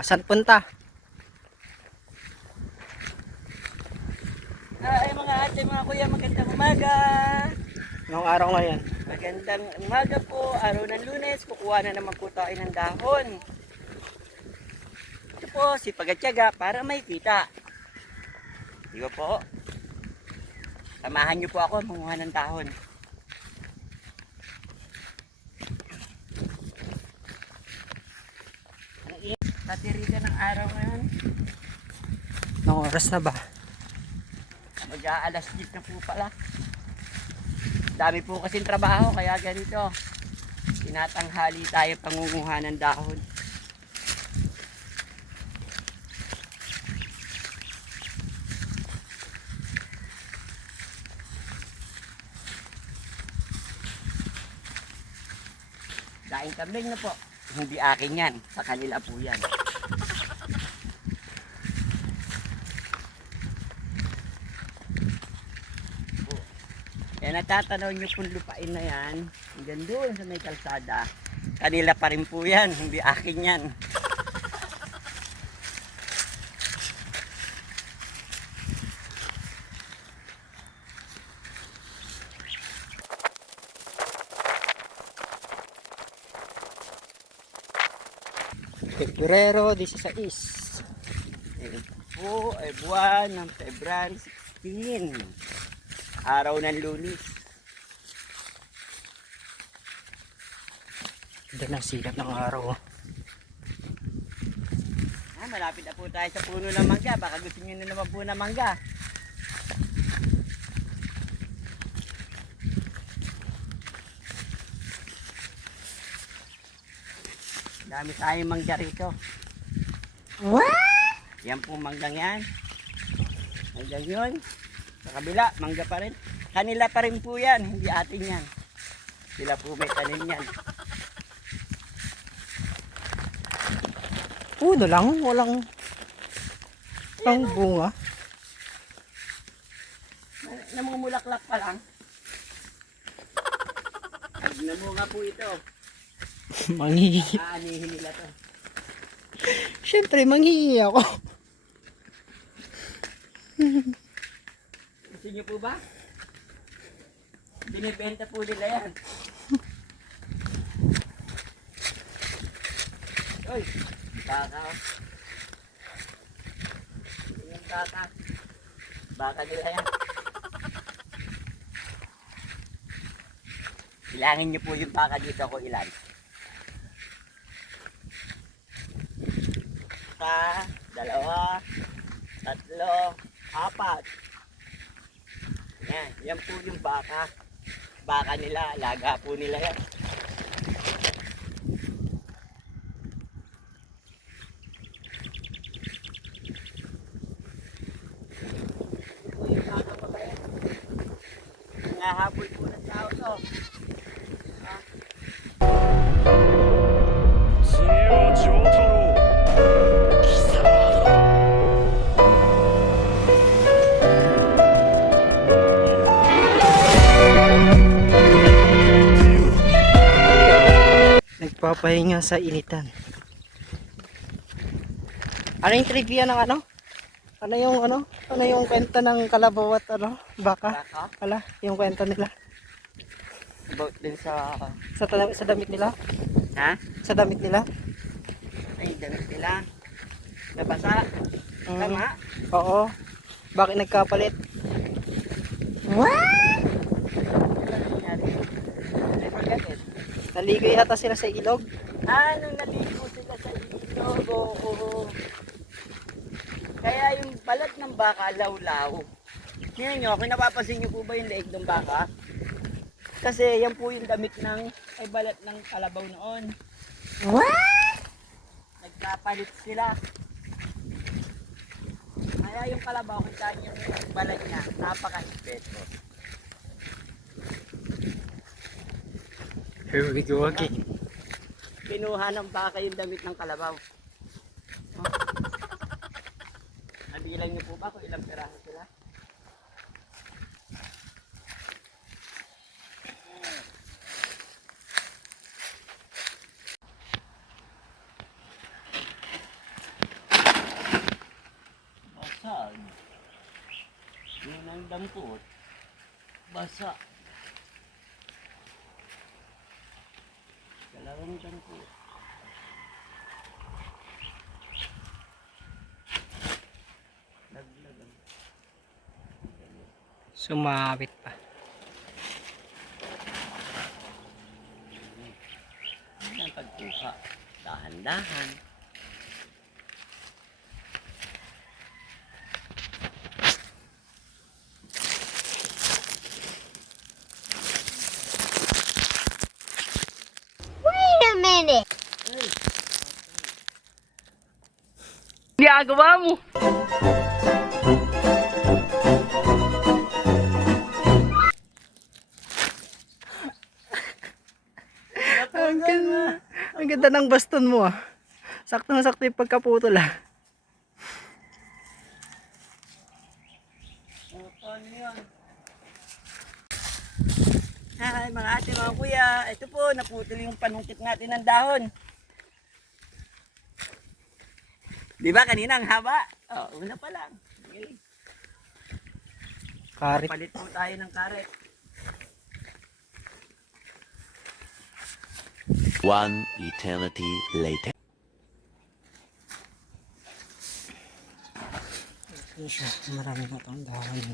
Saan punta? Ay mga ate, mga kuya, magandang umaga. Anong araw ngayon? Magandang umaga po, araw ng Lunes. Kukuha na naman po tayo ng dahon. Ito po, si Pagatyaga para may kita. Di ba po? Samahan niyo po ako manguha ng dahon. Ang init, tatirita ng araw ngayon. Anong oras na ba? Mag-aalas 10 na po pala. Dami po kasing trabaho, kaya ganito. Tinatanghali tayo pangunguha ng dahon. Daing kambing na po. Hindi akin yan, sa kanila po yan. Kaya natatanaw nyo pong lupain na yan, hanggang doon sa may kalsada, kanila pa rin po yan, hindi akin yan. Pebrero 16. Ito po ay buwan ng February 16, araw ng Lunes. Ganda ng sikat ng araw. Malapit na po tayo sa puno ng mangga, baka gusto nyo na naman po ng mangga. Dami tayong mangga rito. What? Yan po manggang yan. Manggang yun. Sa kabila, mangga pa rin. Kanila pa rin po yan, hindi atin yan. Sila po may tanim yan. Puno lang, walang bunga. Namumulaklak pa lang. Namunga po ito. Manghihi. Aanihin nila to. Siyempre, manghihi ako. Gusto nyo po ba? Binibenta po nila yan. Oy, baka. Yung baka. Baka nila yan. Bilangin nyo po yung baka dito ko ilan. Isa, dalawa, tatlo, apat. Yan po yung baka. Baka nila, alaga po nila yan. Nahabol po ng tao to. Nagpapahinga sa initan. Ano yung trivia ng ano? Ano yung kwenta ng kalabaw at baka? Baka? Wala, yung kwenta nila. About din sa... Sa damit nila? Ha? Sa damit nila? Ay, damit nila. Nabasa? Tama? Oo. Bakit nagkapalit? What? Naligo yata sila sa ilog? Nung naligo sila sa ilog, oo. Kaya yung balat ng baka law-law. Tingnan nyo, kung napapansin nyo po ba yung leeg ng baka? Kasi yan po yung damit ay balat ng kalabaw noon. What? Nagkapalit sila. Kaya yung kalabaw, kita nyo yung balat niya, napaka-espeso. Here we go again. Kinuha ng baka yung damit ng kalabaw. Nabilang niyo po ba kung ilang piraso sila? dampot. Basa. Dalawang dampot. Laglagan. Sumabit pa. Ang pagkuha. Dahan-dahan. Wait a minute. Ginagawa mo. Ang ganda ng baston mo ah. Sakto-sakto yung pagkaputol ah. Ano yun? Hi mga ate, mga kuya. Ito po, naputol yung panungkit natin ng dahon. Di ba kanina ang haba? Oh, una pa lang. Okay. Karit. Palit po tayo ng karet. One eternity later. Marami na itong dahon.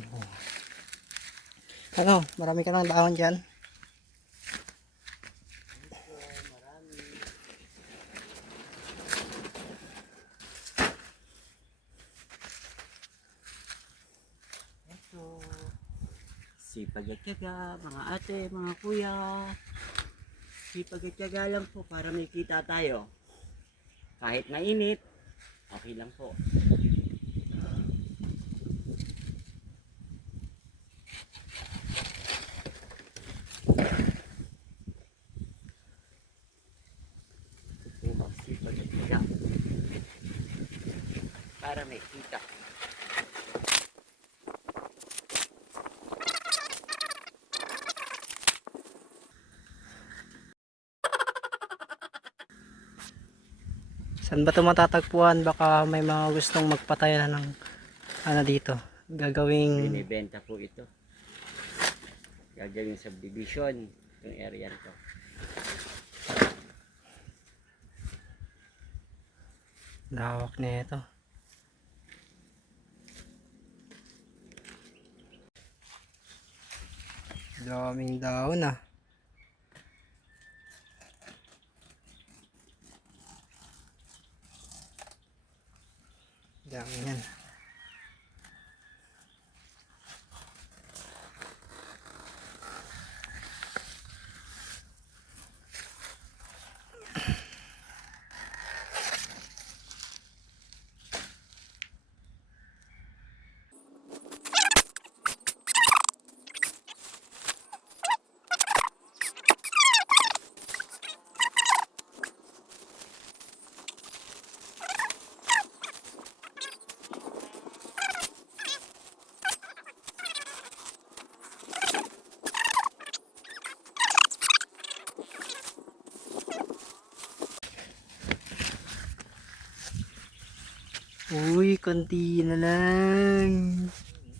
Ano? Marami ka ng dahon dyan? Ito. Sipag at tiyaga, mga ate, mga kuya. Sipag at tiyaga lang po para may kita tayo. Kahit mainit, okay lang po. Sipag at tiyaga. Para may kita. Saan ba ito matatagpuan? Baka may mga gustong magpatayo na ng ano dito. Gagawing Binibenta po ito. Gagawin subdivision itong area nito. lawak na ito. Daming dahon ah. Dami yan. Uy, konti na lang.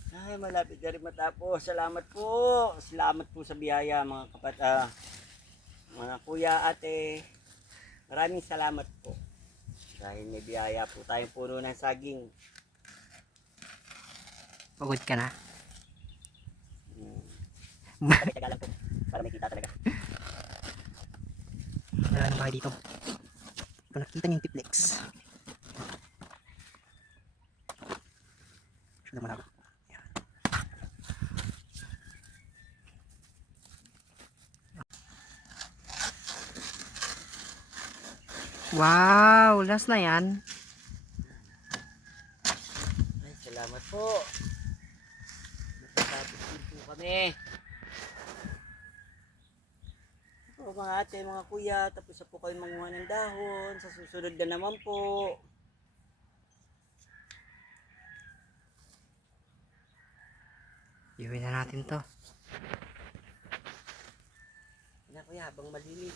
Ay, malapit na rin matapos. Salamat po. Salamat po sa biyaya mga mga kuya, ate. Maraming salamat po. Dahil may biyaya po tayong puno ng saging. Pagod ka na. Taga lang po. Para may kita talaga. Wala na kayo dito. Kung nakita niyo yung tiplex. Sudah malabo. Yan. Wow, last na yan. Ay, salamat po. Nakatapos din po kami. O mga ate, mga kuya, tapos na po kayo manguha ng dahon. Sa susunod na naman po. Iuwi na natin to. Na kuya, habang malilim.